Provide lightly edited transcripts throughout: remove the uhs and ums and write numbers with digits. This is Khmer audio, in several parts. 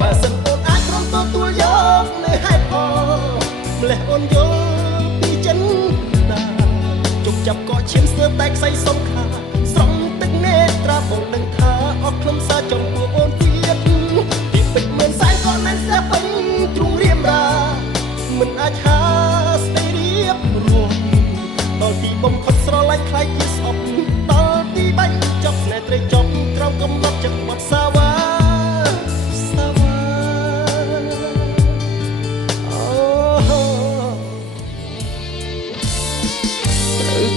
បើសិនអូនអាចព្រមទទួលយកនៅហេតុផលម្លេះអូនយល់ពីចិនតាជុំចាប់កកឈាមស្ទើរតែខ្សែសុំខាស្រង់ទឹកនេត្រាបងនឹងថាអស់ខ្លឹមសារចំពោះអូនទៀតពីពេចមានសែនក៏នៅស្ទះពេញទ្រូងរៀមរាមិនអាចហាស្ដីរៀបរួមដល់ទីបំខុតស្រឡាញ់ខ្លាយជាស្អប់ដល់ទីបាញ់ចប់ស្នេហ៍ត្រីចប់ក្រោមកំណត់ចិត្តបាត់សាវ៉ា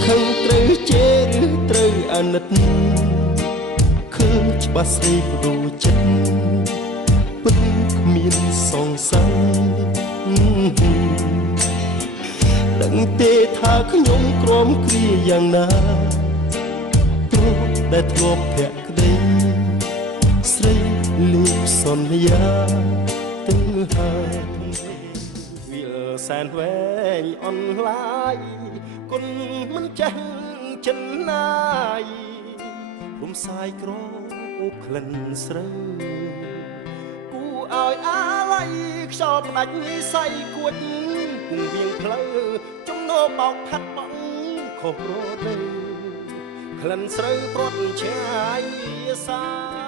ខឹងត្រូវជេរឬត្រូវអាណិតឃើញច្បាស់ស្រីព្រោះចិត្តពិតគ្មានសង្ស័យដឹងទេថាខ្ញុំក្រំគ្រាយ៉ាងណាព្រោះតែធ្លាប់ភក្តីស្រីលៀបសន្យាទៅហើយវាសែនវែងអនឡាយគុណមិនចេះចិនណាយរំសាយក្រអូបក្លិនស្រូវគូឲ្យអាឡ័យខ្យល់ផ្ដាច់និស័យគួចគង់វៀងផ្លូវចំណោបោកផាត់បងខុសរដូវក្លិនស្រូវព្រាត់ឆ្ងាយសា